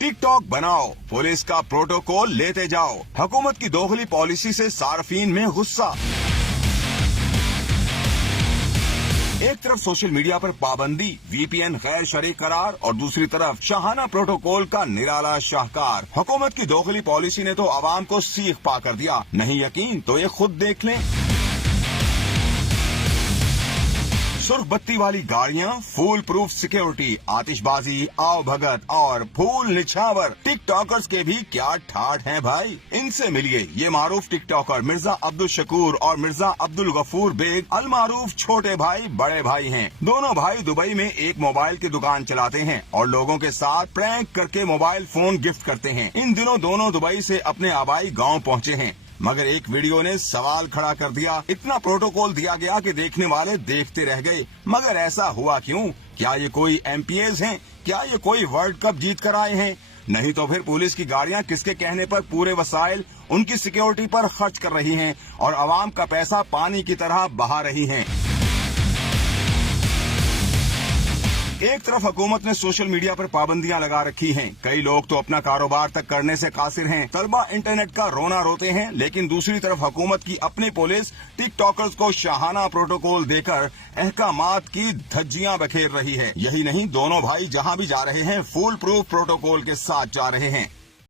Tick tock बनाओ, police का protocol लेते जाओ। हुकूमत की दोगली पॉलिसी से सार्फिन में गुस्सा। एक तरफ सोशल मीडिया पर पाबंदी, वीपीएन गैर शरई करार और दूसरी तरफ शाहाना प्रोटोकॉल का निराला शाहकार। हुकूमत की दोगली पॉलिसी ने तो आवाम को सीख पा कर दिया। नहीं यकीन तो ये खुद देख लें। सुर्ख बत्ती वाली गाड़ियां, फूल प्रूफ सिक्योरिटी, आतिशबाजी, आओ भगत और फूल निछावर। टिक टॉकर्स के भी क्या ठाठ हैं भाई। इनसे मिलिए, ये मारूफ टिक टॉकर मिर्जा अब्दुल शकूर और मिर्जा अब्दुल गफूर बेग अल मारूफ छोटे भाई बड़े भाई हैं। दोनों भाई दुबई में एक मोबाइल की दुकान चलाते हैं और लोगों के साथ प्रैंक करके मोबाइल फोन गिफ्ट करते हैं। इन दिनों दोनों दुबई से अपने आबाई गाँव पहुँचे हैं, मगर एक वीडियो ने सवाल खड़ा कर दिया। इतना प्रोटोकॉल दिया गया कि देखने वाले देखते रह गए, मगर ऐसा हुआ क्यों? क्या ये कोई एमपीएस हैं? क्या ये कोई वर्ल्ड कप जीत कर आए हैं? नहीं तो फिर पुलिस की गाड़ियां किसके कहने पर पूरे वसाइल उनकी सिक्योरिटी पर खर्च कर रही हैं और आवाम का पैसा पानी की तरह बहा रही हैं। एक तरफ हुकूमत ने सोशल मीडिया पर पाबंदियां लगा रखी हैं। कई लोग तो अपना कारोबार तक करने से कासिर हैं। तलबा इंटरनेट का रोना रोते हैं, लेकिन दूसरी तरफ हुकूमत की अपनी पुलिस टिक टॉकर्स को शाहाना प्रोटोकॉल देकर अहकामात की धज्जियां बखेर रही है। यही नहीं, दोनों भाई जहां भी जा रहे हैं फुल प्रूफ प्रोटोकॉल के साथ जा रहे हैं।